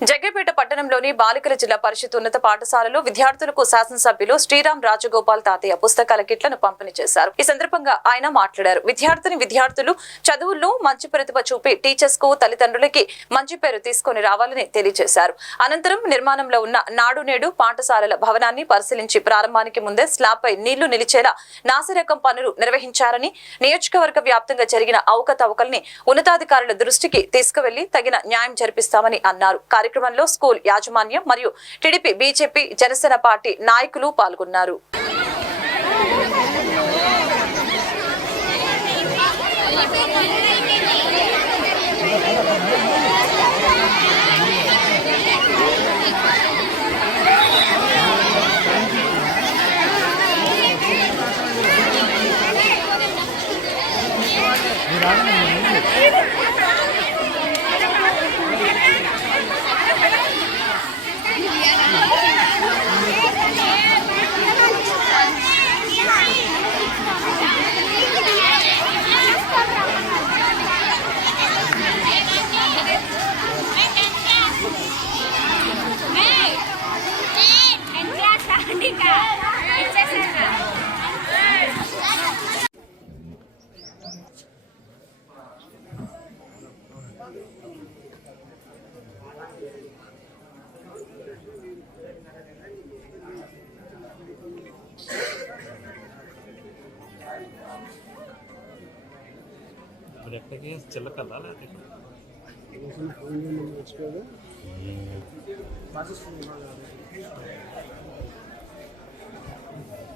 జగ్గైపేట పట్టణంలోని బాలికల జిల్లా పరిషత్ ఉన్నత పాఠశాలలో విద్యార్థులకు శాసనసభ్యులు శ్రీరామ్ రాజగోపాల్ తాతయ్య పుస్తకాల కిట్లను పంపిణీ చేశారు. ఈ సందర్భంగా ఆయన మాట్లాడారు. విద్యార్థులు చదువుల్లో మంచి ప్రతిభ చూపి టీచర్స్ కు తల్లిదండ్రులకి మంచి పేరు తీసుకుని రావాలని తెలియజేశారు. అనంతరం నిర్మాణంలో ఉన్న నాడు నేడు పాఠశాలల భవనాన్ని పరిశీలించి ప్రారంభానికి ముందే స్లాబ్ పై నీళ్లు నిలిచేలా నాసిరకం పనులు నిర్వహించారని, నియోజకవర్గ వ్యాప్తంగా జరిగిన అవకతవకల్ని ఉన్నతాధికారుల దృష్టికి తీసుకువెళ్లి తగిన న్యాయం జరిపిస్తామని అన్నారు. కార్యక్రమంలో స్కూల్ యాజమాన్యం మరియు టీడీపీ, బీజేపీ, జనసేన పార్టీ నాయకులు పాల్గొన్నారు. ఎక్కడికి చిల్లకల్లా లేకపోతే